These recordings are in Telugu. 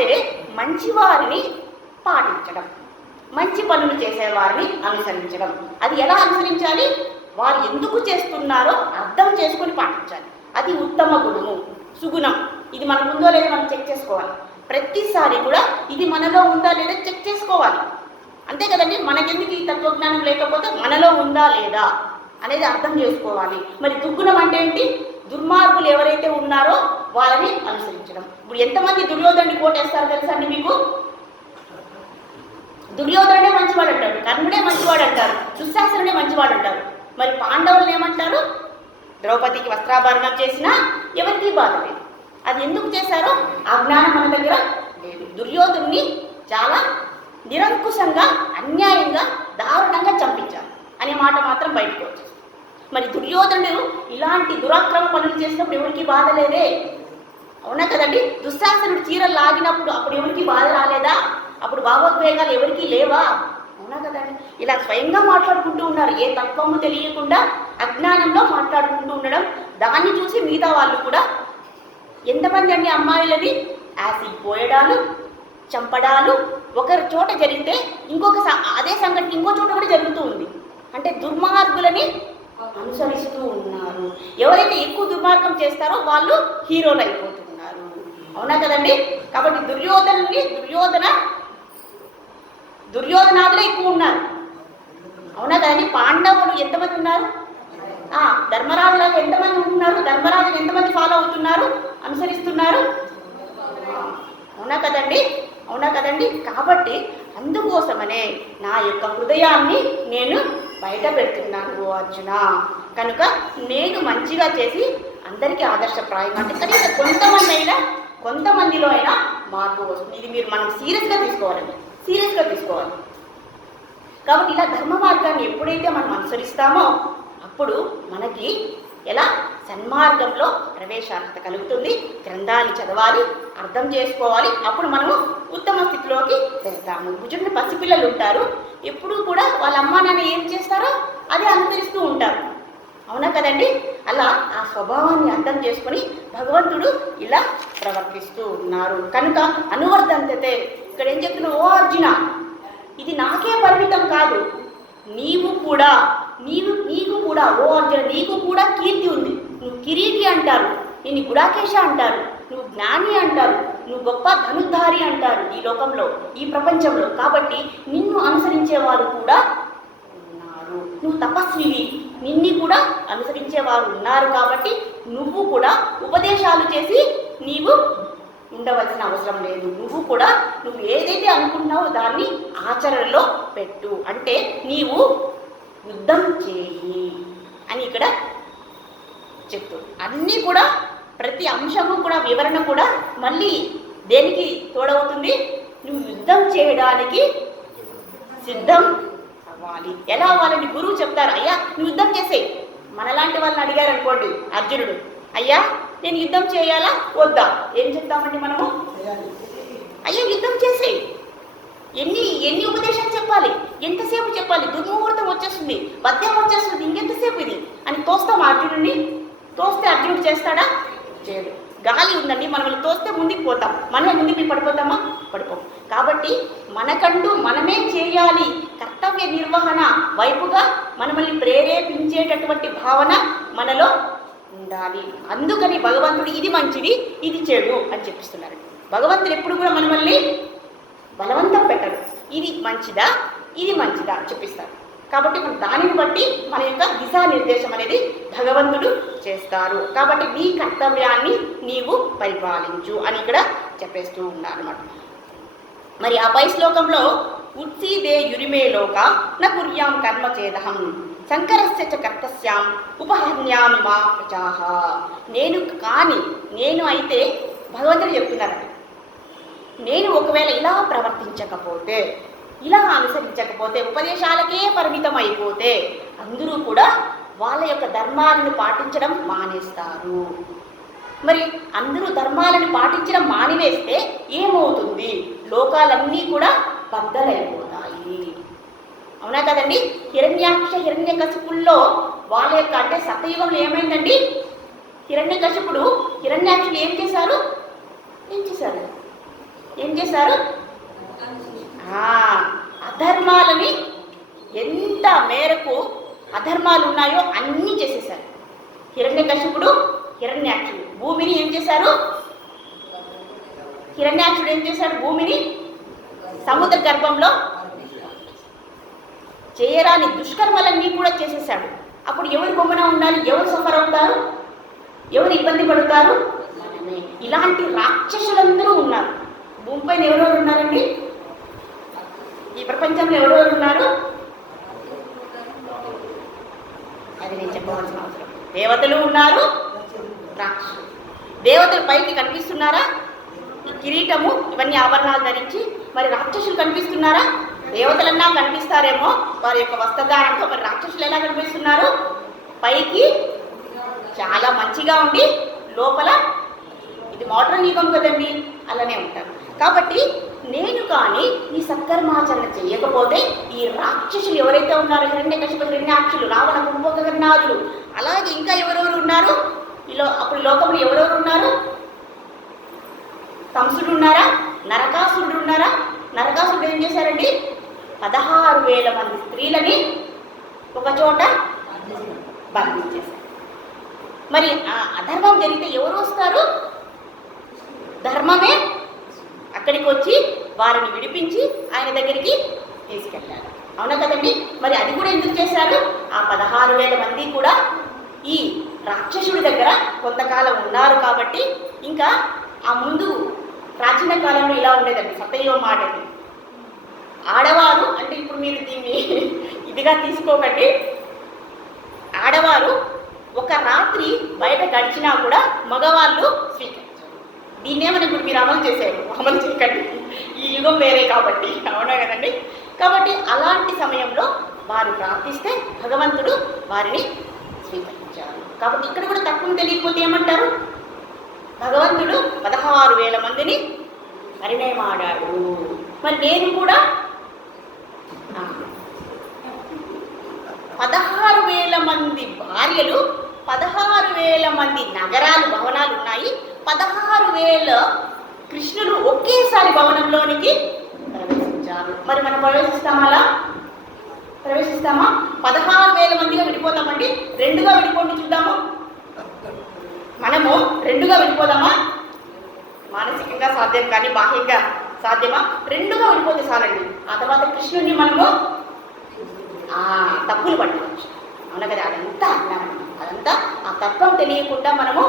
అంటే మంచివారిని పాటించడం, మంచి పనులు చేసేవారిని అనుసరించడం. అది ఎలా అనుసరించాలి? వారు ఎందుకు చేస్తున్నారో అర్థం చేసుకొని పాటించాలి. అది ఉత్తమ గుణము, సుగుణం. ఇది మనకు ఉందో లేదో మనం చెక్ చేసుకోవాలి. ప్రతిసారి కూడా ఇది మనలో ఉందా లేదా చెక్ చేసుకోవాలి. అంతే కదండి. మనకెందుకు ఈ తత్వజ్ఞానం లేకపోతే మనలో ఉందా లేదా అనేది అర్థం చేసుకోవాలి. మరి దుర్గుణం అంటే ఏంటి? దుర్మార్గులు ఎవరైతే ఉన్నారో వాళ్ళని అనుసరించడం. ఇప్పుడు ఎంతమంది దుర్యోధనుడి కోటేస్తారు తెలుసా అండి మీకు? దుర్యోధనుడే మంచివాడు అంటారు, కర్ణుడే మంచివాడు అంటారు, దుశ్శాసనుడే మంచివాడు అంటారు. మరి పాండవులను ఏమంటారు? ద్రౌపదికి వస్త్రాభరణం చేసినా ఎవరికి బాధ లేదు. అది ఎందుకు చేశారో ఆ జ్ఞానం మన దగ్గర లేదు. దుర్యోధనుని చాలా నిరంకుశంగా, అన్యాయంగా, దారుణంగా చంపించారు అనే మాట మాత్రం బయటకు వచ్చేస్తుంది. మరి దుర్యోధనుడు ఇలాంటి దురాక్రమ పనులు చేసినప్పుడు ఎవరికి బాధ లేదే, అవునా కదండి? దుశ్శాసనుడు చీరలు లాగినప్పుడు అప్పుడు ఎవరికి బాధ రాలేదా? అప్పుడు భావోద్వేగాలు ఎవరికి లేవా? అవునా కదండి? ఇలా స్వయంగా మాట్లాడుకుంటూ ఉన్నారు. ఏ తత్వము తెలియకుండా అజ్ఞానంలో మాట్లాడుకుంటూ ఉండడం, దాన్ని చూసి మిగతా వాళ్ళు కూడా ఎంతమంది అన్ని అమ్మాయిలని యాసిడ్ పోయడాలు, చంపడాలు ఒకరి చోట జరిగితే అదే సంఘటన ఇంకో చోట కూడా జరుగుతూ ఉంది. అంటే దుర్మార్గులని అనుసరిస్తూ ఉన్నారు. ఎవరైతే ఎక్కువ దుర్మార్గం చేస్తారో వాళ్ళు హీరోలు అయిపోతున్నారు. అవునా కదండి? కాబట్టి దుర్యోధనాదులే ఎక్కువ ఉన్నారు. అవునా కదండి? పాండవులు ఎంతమంది ఉన్నారు? ధర్మరాజులాగా ఎంతమంది ఉంటున్నారు? ధర్మరాజుని ఎంతమంది ఫాలో అవుతున్నారు, అనుసరిస్తున్నారు? అవునా కదండి? అవునా కదండి? కాబట్టి అందుకోసమనే నా యొక్క హృదయాన్ని నేను బయట పెడుతున్నాను ఓ అర్జున. కనుక నేను మంచిగా చేసి అందరికీ ఆదర్శప్రాయంగా, అంటే కనీసం కొంతమందిలో అయినా మార్పు వస్తుంది. ఇది మనం సీరియస్గా తీసుకోవాలండి, సీరియస్గా తీసుకోవాలి. కాబట్టి ఇలా ధర్మ మార్గాన్ని ఎప్పుడైతే మనం అనుసరిస్తామో అప్పుడు మనకి ఎలా సన్మార్గంలో ప్రవేశార్హత కలుగుతుంది. గ్రంథాన్ని చదవాలి, అర్థం చేసుకోవాలి. అప్పుడు మనము ఉత్తమ స్థితిలోకి వెళ్తాము. చూడండి, పసిపిల్లలు ఉంటారు, ఎప్పుడూ కూడా వాళ్ళ అమ్మా నాన్న ఏం చేస్తారో అదే అనుసరిస్తూ ఉంటారు. అవునా కదండి? అలా ఆ స్వభావాన్ని అర్థం చేసుకొని భగవంతుడు ఇలా ప్రవర్తిస్తూ ఉన్నారు. కనుక అనువర్ధంతే. ఇక్కడ ఏం చెప్తున్నా? ఓ అర్జున, ఇది నాకే పరిమితం కాదు, నీకు కూడా ఓ అర్జున నీకు కూడా కీర్తి ఉంది. నువ్వు కిరీటి అంటారు, నిన్ను గుడాకేశ అంటారు, నువ్వు జ్ఞాని అంటారు, నువ్వు గొప్ప ధనుర్ధారి అంటారు ఈ లోకంలో, ఈ ప్రపంచంలో. కాబట్టి నిన్ను అనుసరించే వారు కూడా ఉన్నారు. నువ్వు తపస్వివి, నిన్ను కూడా అనుసరించేవారు ఉన్నారు. కాబట్టి నువ్వు కూడా ఉపదేశాలు చేసి నీవు ఉండవలసిన అవసరం లేదు. నువ్వు ఏదైతే అనుకుంటున్నావో దాన్ని ఆచరణలో పెట్టు. అంటే నీవు యుద్ధం చేయి అని ఇక్కడ చెప్తూ అన్నీ కూడా ప్రతి అంశము కూడా వివరణ కూడా మళ్ళీ దేనికి తోడవుతుంది? నువ్వు యుద్ధం చేయడానికి సిద్ధం అవ్వాలి. ఎలా అవ్వాలని గురువు చెప్తారు. అయ్యా నువ్వు యుద్ధం చేసేయి. మనలాంటి వాళ్ళని అడిగారు అనుకోండి, అర్జునుడు, అయ్యా నేను యుద్ధం చేయాలా వద్దా? ఏం చెప్తామండి మనము? అయ్యా యుద్ధం చేసేయి. ఎన్ని ఉపదేశాలు చెప్పాలి, ఎంతసేపు చెప్పాలి? దుర్ముహూర్తం వచ్చేస్తుంది, పద్యం వచ్చేస్తుంది, ఇంకెంతసేపు ఇది అని తోస్తాం అర్జునుడిని. తోస్తే అర్జునుడు చేస్తాడా? చేయడు. గాలి ఉందండి, మనల్ని తోస్తే ముందుకు పోతాం, మనమే ముందుకు పడిపోతామా? పడిపోం. కాబట్టి మనకంటూ మనమే చేయాలి కర్తవ్య నిర్వహణ వైపుగా మనల్ని ప్రేరేపించేటటువంటి భావన మనలో ఉండాలి. అందుకని భగవంతుడు ఇది మంచిది, ఇది చెడు అని చెప్పిస్తున్నారు. భగవంతుడు ఎప్పుడు కూడా మనల్ని బలవంతం పెట్టరు. ఇది మంచిదా, ఇది మంచిదా చెప్పిస్తారు. కాబట్టి మనం దానిని బట్టి మన యొక్క దిశానిర్దేశం అనేది భగవంతుడు చేస్తారు. కాబట్టి నీ కర్తవ్యాన్ని నీవు పరిపాలించు అని ఇక్కడ చెప్పేస్తూ ఉన్నారన్నమాట. మరి ఆ పై శ్లోకంలో ఉత్సీదే యురిమే లోక న కుర్యాం కర్మ చేదహం శంకరస్య చ కర్తస్యాం ఉపహన్యామి మా ప్రజాః. నేను అయితే భగవంతుడు చెప్తున్నారండి, నేను ఒకవేళ ఇలా ప్రవర్తించకపోతే, ఇలా అనుసరించకపోతే, ఉపదేశాలకే పరిమితం అయిపోతే అందరూ కూడా వాళ్ళ యొక్క ధర్మాలను పాటించడం మానేస్తారు. మరి అందరూ ధర్మాలను పాటించడం మానివేస్తే ఏమవుతుంది? లోకాలన్నీ కూడా బద్దలైపోతాయి. అవునా కదండి? హిరణ్యాక్ష హిరణ్యకశిపుల్లో వాళ్ళ యొక్క, అంటే సత్యయుగంలో ఏమైందండి? హిరణ్యాక్షులు ఏం చేశారు? ఏం చేశారు? అధర్మాలని ఎంత మేరకు అధర్మాలు ఉన్నాయో అన్నీ చేసేసారు. హిరణ్యకశిపుడు, హిరణ్యాక్షుడు భూమిని ఏం చేశారు? హిరణ్యాక్షుడు ఏం చేశాడు? భూమిని సముద్ర గర్భంలో చేయరాని దుష్కర్మలన్నీ కూడా చేసేసాడు. అప్పుడు ఎవరి బొమ్మన ఉండాలి? ఎవరు సఫర్ అవుతారు? ఎవరు ఇబ్బంది పడతారు? ఇలాంటి రాక్షసులందరూ ఉన్నారు. భూమిపైన ఎవరెవరు ఉన్నారండి? ఈ ప్రపంచంలో ఎవరెవరు ఉన్నారు? అది నేను చెప్పవలసిన అవసరం. దేవతలు ఉన్నారు, రాక్షసులు. దేవతలు పైకి కనిపిస్తున్నారా? ఈ కిరీటము ఇవన్నీ ఆభరణాలు ధరించి. మరి రాక్షసులు కనిపిస్తున్నారా? దేవతలన్నా కనిపిస్తారేమో వారి యొక్క వస్త్రధారణతో. మరి రాక్షసులు ఎలా కనిపిస్తున్నారు? పైకి చాలా మంచిగా ఉండి లోపల, ఇది మోడర్న్ యుగం కదండి, అలానే ఉంటారు. కాబట్టి నేను కానీ ఈ సత్కర్మాచరణ చేయకపోతే ఈ రాక్షసులు ఎవరైతే ఉన్నారో, హిరణ్యకశిపు, హిరణ్యాక్షులు, రావణ, కుంభకర్ణాదులు, అలాగే ఇంకా ఎవరెవరు ఉన్నారు? అప్పుడు లోకంలో ఎవరెవరు ఉన్నారు? కంసుడు ఉన్నారా? నరకాసురుడు ఉన్నారా? నరకాసురుడు ఏం చేశారండి? 16,000 మంది స్త్రీలని ఒక చోట బంధించేశారు. మరి ఆ అధర్మం జరిగితే ఎవరు వస్తారు? ధర్మమే అక్కడికి వచ్చి వారిని విడిపించి ఆయన దగ్గరికి తీసుకెళ్ళారు. అవునా కదండి? మరి అది కూడా ఎందుకు చేశారు? ఆ 16,000 మంది కూడా ఈ రాక్షసుడి దగ్గర కొంతకాలం ఉన్నారు కాబట్టి. ఇంకా ఆ ముందు ప్రాచీన కాలంలో ఇలా ఉండేదండి, సతయుగ మాటది. ఆడవారు అంటే ఇప్పుడు మీరు దీన్ని ఇదిగా తీసుకోకండి. ఆడవారు ఒక రాత్రి బయట గడిచినా కూడా మగవాళ్ళు స్వీకరించారు. దీన్నేమని ఇప్పుడు మీరు అమలు చేయకండి, ఈ యుగం వేరే కాబట్టి. అవునా కదండి? కాబట్టి అలాంటి సమయంలో వారు ప్రార్థిస్తే భగవంతుడు వారిని స్వీకరించారు. కాబట్టి ఇక్కడ కూడా తక్కువ తెలియకపోతే ఏమంటారు? భగవంతుడు 16,000 మందిని పరిణయమాడాడు. మరి నేను కూడా 16,000 మంది భార్యలు, 16,000 మంది నగరాలు, భవనాలు ఉన్నాయి. 16,000 కృష్ణులు ఒకేసారి భవనంలోనికి ప్రవేశించారు. మరి మనం ప్రవేశిస్తామా? అలా ప్రవేశిస్తామా? 16,000 మందిగా విడిపోతామండి. 2గా విడిపోండి చూద్దాము. మనము 2గా విడిపోదామా? మానసికంగా సాధ్యం కానీ బాహ్యంగా సాధ్యమా? 2గా విడిపోతే చాలండి. ఆ తర్వాత కృష్ణుడిని మనము తప్పులు పట్టవచ్చు. అవునా కదా? అదంతా అజ్ఞానం. అదంతా ఆ తత్వం తెలియకుండా మనము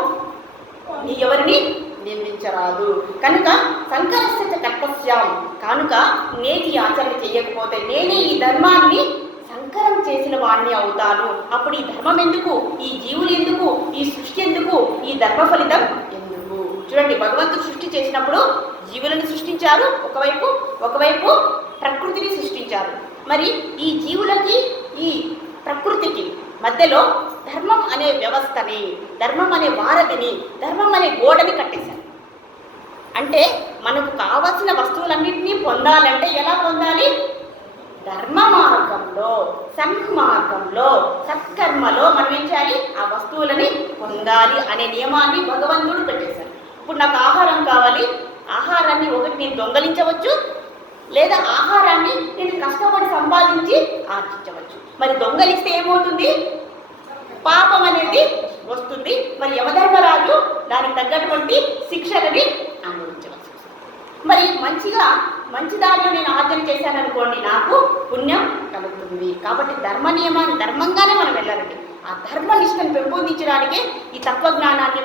ఎవరిని నిందించరాదు. కనుక సంకరస్య కల్పస్యాం, కనుక నేను ఈ ఆచరణ చేయకపోతే నేనే ఈ ధర్మాన్ని సంకరం చేసిన వాడిని అవుతాను. అప్పుడు ఈ ధర్మం ఎందుకు? ఈ జీవులు ఎందుకు? ఈ సృష్టి ఎందుకు? ఈ ధర్మ ఫలితం ఎందుకు? చూడండి, భగవంతుడు సృష్టి చేసినప్పుడు జీవులను సృష్టించారు ఒకవైపు ప్రకృతిని సృష్టించారు. మరి ఈ జీవులకి ఈ ప్రకృతికి మధ్యలో ధర్మం అనే వ్యవస్థని, ధర్మం అనే వారధిని, ధర్మం అనే గోడని కట్టేశారు. అంటే మనకు కావలసిన వస్తువులన్నింటినీ పొందాలంటే ఎలా పొందాలి? ధర్మ మార్గంలో, సన్మార్గంలో, సత్కర్మలో మనం ఏం చేయాలి? ఆ వస్తువులని పొందాలి అనే నియమాన్ని భగవంతుడు పెట్టేశారు. ఇప్పుడు నాకు ఆహారం కావాలి, ఆహారాన్ని ఒకటి నేను దొంగలించవచ్చు, లేదా ఆహారాన్ని నేను కష్టపడి సంపాదించి ఆర్జించవచ్చు. మరి దొంగలిస్తే ఏమవుతుంది? పాపం అనేది వస్తుంది. మరి యమధర్మరాజు దానికి తగ్గటువంటి శిక్షలని అనుభవించవచ్చు. మరి మంచి దారిలో నేను ఆర్జన చేశాను అనుకోండి, నాకు పుణ్యం కలుగుతుంది. కాబట్టి ధర్మ నియమాన్ని ధర్మంగానే మనం వెళ్ళాలండి. ఆ ధర్మనిష్టను పెంపొందించడానికే ఈ తత్వజ్ఞానాన్ని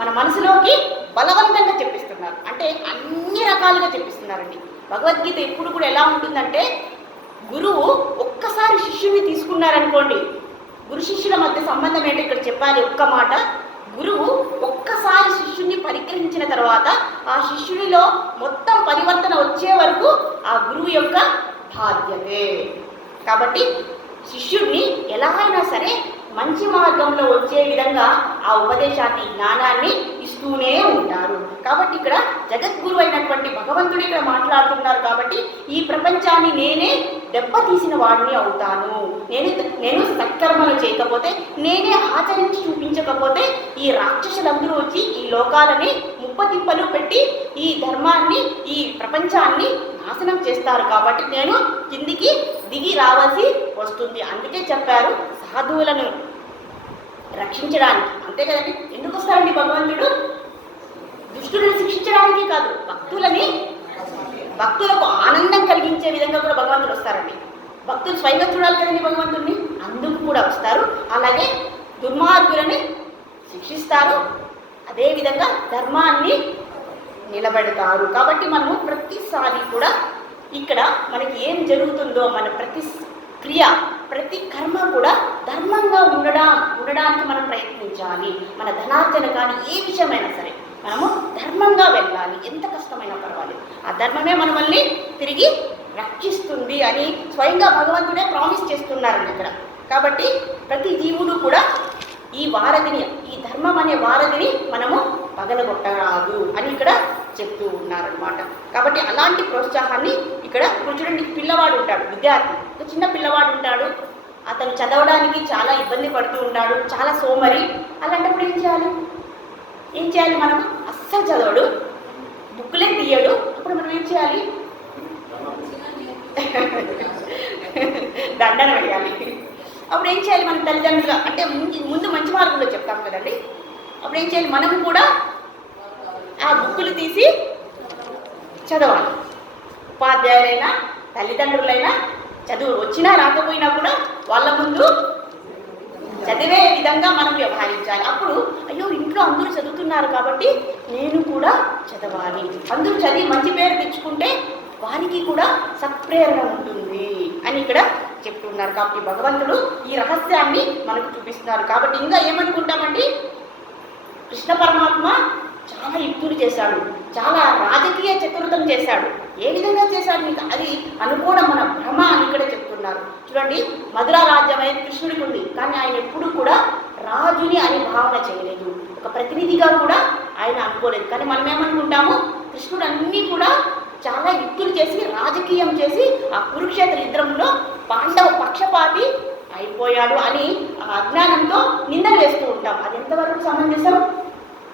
మన మనసులోకి బలవంతంగా చెప్పిస్తున్నారు. అంటే అన్ని రకాలుగా చెప్పిస్తున్నారండి. భగవద్గీత ఎప్పుడు కూడా ఎలా ఉంటుందంటే, గురువు ఒక్కసారి శిష్యుని తీసుకున్నారనుకోండి, గురు శిష్యుల మధ్య సంబంధం ఏంటో ఇక్కడ చెప్పాలి. ఒక్క మాట, గురువు ఒక్కసారి శిష్యుని పరిగ్రహించిన తర్వాత ఆ శిష్యునిలో మొత్తం పరివర్తన వచ్చే వరకు ఆ గురువు యొక్క బాధ్యతే. కాబట్టి శిష్యుడిని ఎలా అయినా సరే మంచి మార్గంలో వచ్చే విధంగా ఆ ఉపదేశాన్ని, జ్ఞానాన్ని ఇస్తూనే ఉంటారు. కాబట్టి ఇక్కడ జగద్గురు అయినటువంటి భగవంతుడు ఇక్కడ మాట్లాడుతున్నారు. కాబట్టి ఈ ప్రపంచాన్ని నేనే దెబ్బతీసిన వాడిని అవుతాను. నేను సత్కర్మలు చేయకపోతే, నేనే ఆచరించి చూపించకపోతే ఈ రాక్షసులందరూ వచ్చి ఈ లోకాలని ముప్పతిప్పలు పెట్టి ఈ ధర్మాన్ని, ఈ ప్రపంచాన్ని నాశనం చేస్తారు. కాబట్టి నేను కిందికి దిగి రావాల్సి వస్తుంది. అందుకే చెప్పారు సాధువులను రక్షించడానికి. అంతే కదండి. ఎందుకు వస్తారండి భగవంతుడు? దుష్టులను శిక్షించడానికి కాదు, భక్తులకు ఆనందం కలిగించే విధంగా కూడా భగవంతుడు వస్తారండి. భక్తులు స్వయంగా చూడాలి కదండి భగవంతుడిని, అందుకు కూడా వస్తారు. అలాగే దుర్మార్గులని శిక్షిస్తారు, అదేవిధంగా ధర్మాన్ని నిలబెడతారు. కాబట్టి మనము ప్రతిసారి కూడా ఇక్కడ మనకి ఏం జరుగుతుందో, మన ప్రతి క్రియ, ప్రతి కర్మ కూడా ధర్మంగా ఉండడానికి మనం ప్రయత్నించాలి. మన ధనార్జన కానీ ఏ విషయమైనా సరే మనము ధర్మంగా వెళ్ళాలి. ఎంత కష్టమైనా పర్వాలేదు, ఆ ధర్మమే మనల్ని తిరిగి రక్షిస్తుంది అని స్వయంగా భగవంతుడే ప్రామిస్ చేస్తున్నారండి ఇక్కడ. కాబట్టి ప్రతి జీవుడు కూడా ఈ వారధిని, ఈ ధర్మం అనే వారధిని మనము పగలగొట్టరాదు అని ఇక్కడ చెప్తూ ఉన్నారనమాట. కాబట్టి అలాంటి ప్రోత్సాహాన్ని ఇక్కడ చూడండి. పిల్లవాడు ఉంటాడు, విద్యార్థి, ఒక చిన్న పిల్లవాడు ఉంటాడు, అతను చదవడానికి చాలా ఇబ్బంది పడుతూ ఉంటాడు, చాలా సోమరి. అలాంటప్పుడు ఏం చేయాలి మనం? అస్సలు చదవడు, బుక్లే తీయడు. అప్పుడు మనం ఏం చేయాలి? దండన వేయాలి. అప్పుడు ఏం చేయాలి? మనం తల్లిదండ్రులుగా అంటే ముందు మంచి మార్గంలో చెప్తాం కదండి. అప్పుడు ఏం చేయాలి? మనం కూడా ఆ బుక్కులు తీసి చదవాలి. ఉపాధ్యాయులైనా తల్లిదండ్రులైనా చదువు వచ్చినా రాకపోయినా కూడా వాళ్ళ ముందు చదివే విధంగా మనం వ్యవహరించాలి. అప్పుడు అయ్యో ఇంట్లో అందరూ చదువుతున్నారు కాబట్టి నేను కూడా చదవాలి, అందరూ చదివి మంచి పేరు తెచ్చుకుంటే వారికి కూడా సత్ప్రేరణ ఉంటుంది అని ఇక్కడ చెప్తున్నారు. కాబట్టి భగవంతుడు ఈ రహస్యాన్ని మనకు చూపిస్తున్నారు. కాబట్టి ఇంకా ఏమనుకుంటామండి, కృష్ణ పరమాత్మ చాలా యుక్తులు చేశాడు, చాలా రాజకీయ చతుర్థం చేశాడు. ఏ విధంగా చేశాడు మీకు అది అనుకోవడం మన భ్రమ అని ఇక్కడ చెప్తున్నారు. చూడండి, మధురా రాజ్యం అనేది కృష్ణుడికి ఉంది, కానీ ఆయన ఎప్పుడు కూడా రాజుని అని భావన చేయలేదు, ఒక ప్రతినిధిగా కూడా ఆయన అనుకోలేదు. కానీ మనం ఏమనుకుంటాము, కృష్ణుడు అన్నీ కూడా చాలా యుక్తులు చేసి రాజకీయం చేసి ఆ కురుక్షేత్ర యుద్ధంలో పాండవ పక్షపాతి అయిపోయాడు అని ఆ అజ్ఞానంతో నిందలు వేస్తూ ఉంటాం. అది ఎంతవరకు సమంజసం?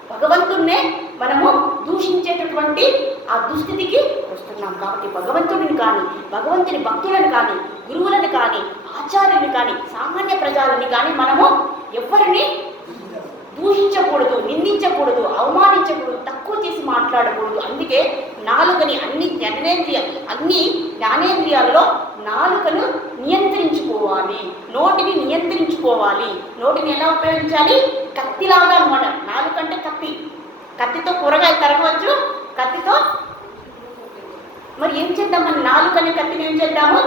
భగవంతుడినే మనము దూషించేటటువంటి ఆ దుస్థితికి వస్తున్నాం. కాబట్టి భగవంతుడిని కానీ, భగవంతుని భక్తులను కానీ, గురువులను కానీ, ఆచార్యుని కానీ, సామాన్య ప్రజలని కానీ మనము ఎవరిని దూషించకూడదు, నిందించకూడదు, అవమానించకూడదు, తక్కువ చేసి మాట్లాడకూడదు. అందుకే నాలుకని అన్ని జ్ఞానేంద్రియాల్లో నాలుకను నియంత్రించుకోవాలి, నోటిని నియంత్రించుకోవాలి. నోటిని ఎలా ఉపయోగించాలి? కత్తిలాగా అనమాట. నాలుకంటే కత్తితో కూరగాయలు తరగవచ్చు, కత్తితో మరి ఏం చేద్దాం? మన నాలుకని కత్తిని ఏం చేద్దాము?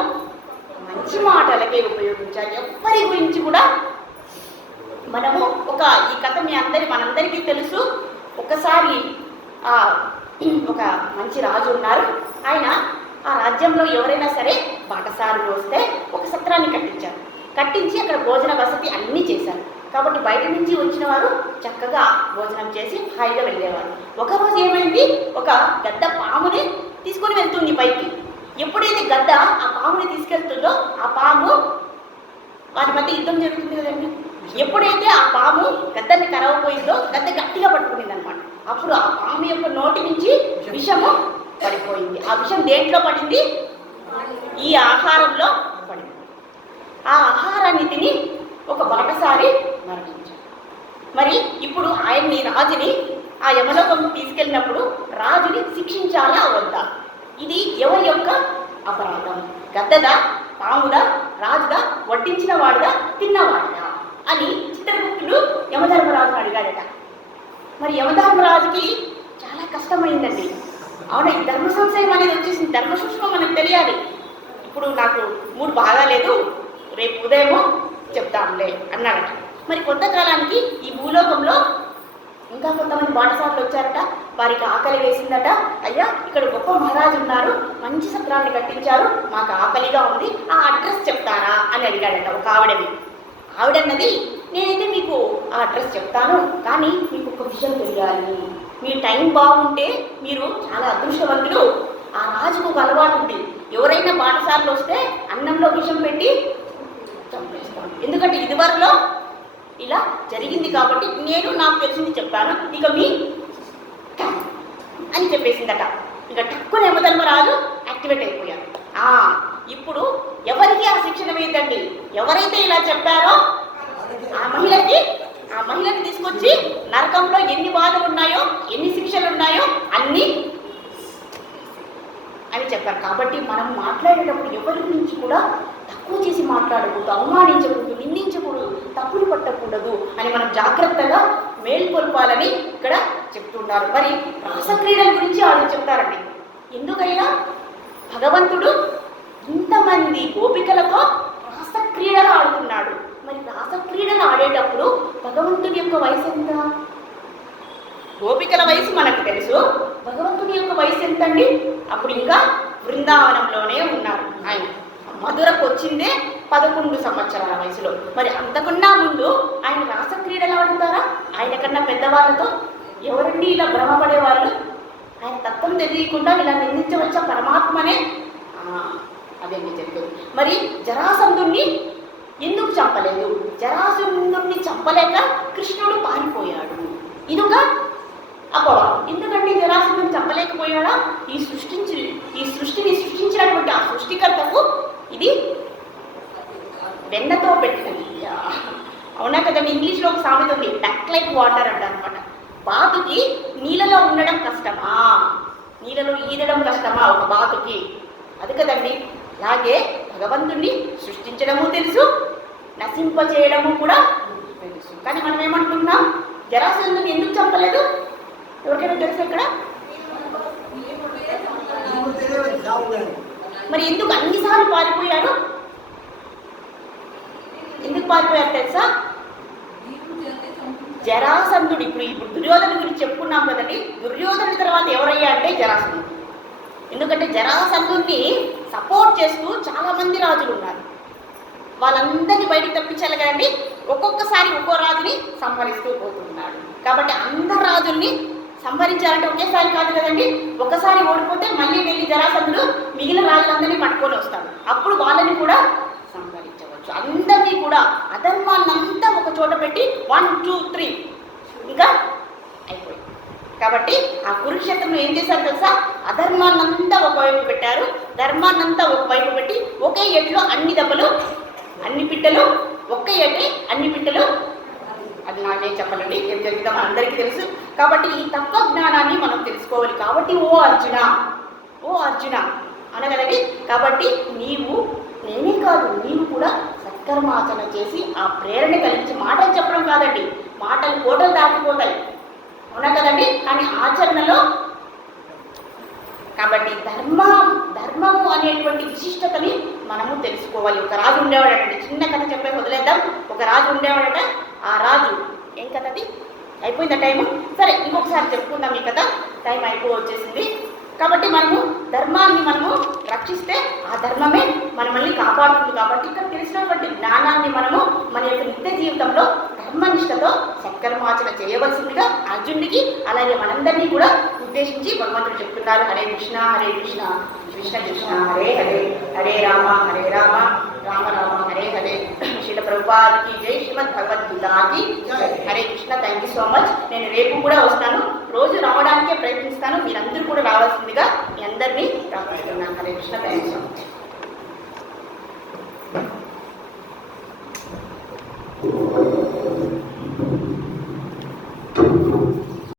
మంచి మాటలకే ఉపయోగించాలి. ఎవరి గురించి కూడా మనము ఈ కథ మనందరికీ తెలుసు. ఒకసారి ఒక మంచి రాజు ఉన్నారు. ఆయన ఆ రాజ్యంలో ఎవరైనా సరే బాటసారులు వస్తే ఒక సత్రాన్ని కట్టించి అక్కడ భోజన వసతి అన్నీ చేశారు. కాబట్టి బయట నుంచి వచ్చిన వారు చక్కగా భోజనం చేసి హాయిగా వెళ్ళేవారు. ఒకరోజు ఏమైంది, ఒక గద్ద పాముని తీసుకొని వెళ్తుంది పైకి. ఎప్పుడైతే గద్ద ఆ పాముని తీసుకెళ్తుందో ఆ పాము, వాటి మధ్య యుద్ధం జరుగుతుంది కదండి, ఎప్పుడైతే ఆ పాము గద్దని కరవపోయిందో గద్ద గట్టిగా పట్టుకునింది అనమాట. అప్పుడు ఆ పాము యొక్క నోటి నుంచి విషము పడిపోయింది. ఆ విషం దేంట్లో పడింది? ఈ ఆహారంలో పడింది. ఆ ఆహారాన్ని తిని ఒక బాటసారి మరణించాడు. మరి ఇప్పుడు రాజుని ఆ యమలోకం తీసుకెళ్ళినప్పుడు రాజుని శిక్షించాలా వద్దా? ఇది ఎవరి యొక్క అపరాధం? గద్దదా, పాముదా, రాజుదా, వడ్డించిన వాడుదా, తిన్నవాడుదా అని చిత్రగుప్తుడు యమధర్మరాజును అడిగాడట. మరి యమధర్మరాజుకి చాలా కష్టమైందండి. అవునా, ఈ ధర్మ సంశయం అనేది వచ్చేసింది. ధర్మ సూక్ష్మం మనకు తెలియాలి. ఇప్పుడు నాకు మూడు బాగాలేదు, రేపు ఉదయము చెప్తాంలే అన్నాడట. మరి కొంతకాలానికి ఈ భూలోకంలో ఇంకా కొంతమంది బాటసారులు వచ్చారట. వారికి ఆకలి వేసిందట. అయ్యా, ఇక్కడ గొప్ప మహారాజు ఉన్నారు, మంచి సత్రాన్ని కట్టించారు, మాకు ఆకలిగా ఉంది, ఆ అడ్రస్ చెప్తారా అని అడిగాడట ఒక ఆవిడన్నది, నేనైతే మీకు ఆ అడ్రస్ చెప్తాను, కానీ మీకు ఒక విషయం తెలియాలి. మీ టైం బాగుంటే మీరు చాలా అదృష్టవంతులు. ఆ రాజుకు ఒక అలవాటు ఉంది, ఎవరైనా బాటసార్లు వస్తే అన్నంలో విషం పెట్టి చంపేస్తాం. ఎందుకంటే ఇదివరలో ఇలా జరిగింది కాబట్టి నేను నాకు తెలిసింది చెప్పాను, ఇక మీ అని చెప్పేసిందట. ఇక టక్కున యమధర్మరాజు యాక్టివేట్ అయిపోయారు. ఇప్పుడు ఎవరికి ఆ శిక్షణ వేయదండి, ఎవరైతే ఇలా చెప్పారో ఆ మహిళని తీసుకొచ్చి నరకంలో ఎన్ని బాధలు ఉన్నాయో, ఎన్ని శిక్షలు ఉన్నాయో అన్నీ అని చెప్పారు. కాబట్టి మనం మాట్లాడేటప్పుడు ఎవరి గురించి కూడా తక్కువ చేసి మాట్లాడకూడదు, అవమానించకూడదు, నిందించకూడదు, తప్పులు పట్టకూడదు అని మనం జాగ్రత్తగా మేల్కొల్పాలని ఇక్కడ చెప్తున్నారు. మరి రాసక్రీడల గురించి వాళ్ళు చెప్తారండి. ఎందుకైనా భగవంతుడు ఇంతమంది గోపికలతో రాసక్రీడలు ఆడుతున్నాడు. మరి రాసక్రీడలు ఆడేటప్పుడు భగవంతుడి యొక్క వయసు ఎంత? గోపికల వయసు మనకు తెలుసు, భగవంతుడి యొక్క వయసు ఎంతండి? అప్పుడు ఇంకా బృందావనంలోనే ఉన్నారు. ఆయన మధురకు వచ్చిందే 11 సంవత్సరాల వయసులో. మరి అంతకన్నా ముందు ఆయన రాసక్రీడలు ఆడుతారా? ఆయన కన్నా పెద్దవాళ్ళతో ఎవరండి ఇలా భ్రమపడే వాళ్ళు? ఆయన తత్వం తెలియకుండా ఇలా నిందించవచ్చా పరమాత్మనే? అదే చెప్పేది. మరి జరాసంధుణ్ణి ఎందుకు చంపలేదు? జరాసంధుణ్ణి చంపలేక కృష్ణుడు పారిపోయాడు. ఇదొక అపోహ. ఎందుకంటే జరాసంధుని చంపలేకపోయాడా? ఈ సృష్టిని సృష్టించినటువంటి ఆ సృష్టికర్తకు ఇది వెన్నతో పెట్టినది. అవునా కదండి? ఇంగ్లీష్లో ఒక సామెత ఉంది, డక్ లైక్ వాటర్ అంట అనమాట. బాతుకి నీళ్ళలో ఉండడం కష్టమా, నీళ్ళలో ఈదడం కష్టమా ఒక బాతుకి? అది కదండి. అలాగే భగవంతుణ్ణి సృష్టించడము తెలుసు, నశింపచేయడము కూడా తెలుసు. కానీ మనం ఏమంటున్నాం, జరాసంధుని ఎందుకు చంపలేదు? ఎవరికైనా తెలుసు ఇక్కడ? మరి ఎందుకు అన్నిసార్లు పారిపోయాడు? ఎందుకు పారిపోయారు తెలుసా? జరాసంధుడు. ఇప్పుడు దుర్యోధను గురించి చెప్పుకున్నాం కదండి. దుర్యోధను తర్వాత ఎవరయ్యా అంటే జరాసంధుడు. ఎందుకంటే జరాసంధుడిని సపోర్ట్ చేస్తూ చాలా మంది రాజులు ఉన్నారు. వాళ్ళందరినీ బయటికి తప్పించాలి కదండి. ఒక్కొక్కసారి ఒక్కో రాజుని సంహరిస్తూ పోతున్నాడు. కాబట్టి అందరు రాజుల్ని సంహరించాలంటే ఒకేసారి కాదు కదండి. ఒకసారి ఓడిపోతే మళ్ళీ వెళ్ళి జరాసంధుడు మిగిలిన రాజులందరినీ పట్టుకొని వస్తాడు. అప్పుడు వాళ్ళని కూడా సంహరించవచ్చు. అందరినీ కూడా అధర్మాన్నంతా ఒక చోట పెట్టి 1, 2, 3 ఇంకా అయిపోయింది. కాబట్టి ఆ కురుక్షేత్రంలో ఏం చేశారు తెలుసా? అధర్మాన్నంతా ఒకవైపు పెట్టారు, ధర్మాన్నంతా ఒకవైపు పెట్టి ఒకే ఏట్లో అన్ని దెబ్బలు, అన్ని పిట్టలు, ఒకే ఏటి అన్ని పిట్టలు. అది నాకే చెప్పాలండి, ఏం జరిగిందో అందరికీ తెలుసు. కాబట్టి ఈ తత్వ జ్ఞానాన్ని మనం తెలుసుకోవాలి. కాబట్టి ఓ అర్జున అనగలది. కాబట్టి నేనే కాదు, నీవు కూడా సత్కర్మాచరణ చేసి ఆ ప్రేరణ కలిగించి, మాటలు చెప్పడం కాదండి, మాటలు కోటలు దాటిపోతాయి, అవునా కదండి. కానీ ఆచరణలో కాబట్టి ధర్మము అనేటువంటి విశిష్టతని మనము తెలుసుకోవాలి. ఒక రాజు ఉండేవాడట, చిన్న కథ చెప్పే వదిలేద్దాం. ఒక రాజు ఉండేవాడట. ఆ రాజు ఏం కథ? అది అయిపోయిందా టైము? సరే, ఇంకొకసారి చెప్పుకుందాం ఈ కథ. టైం వచ్చేసింది. కాబట్టి మనము ధర్మాన్ని మనము రక్షిస్తే ఆ ధర్మమే మనల్ని కాపాడుతుంది. కాబట్టి ఇక్కడ తెలిసినటువంటి జ్ఞానాన్ని మనము మన యొక్క నిత్య జీవితంలో ధర్మనిష్టతో సత్కర్మాచరణ చేయవలసిందిగా అర్జునుడికి, అలాగే మనందరినీ కూడా ఉద్దేశించి భగవంతుడు చెప్తున్నారు. హరే కృష్ణ హరే కృష్ణ, కృష్ణ కృష్ణ హరే హరే, హరే రామ రామ రామ హరే హరే. శ్రీల ప్రభుపాదికి జై, శ్రీమద్ భగవద్గీతకి Hare Krishna. Thank you so much. నేను రేపు కూడా వస్తాను, రోజు రావడానికే ప్రయత్నిస్తాను. మీరందరూ కూడా రావాల్సిందిగా మీ అందరినీ ప్రార్థిస్తున్నాను. Hare Krishna. Thank you so much.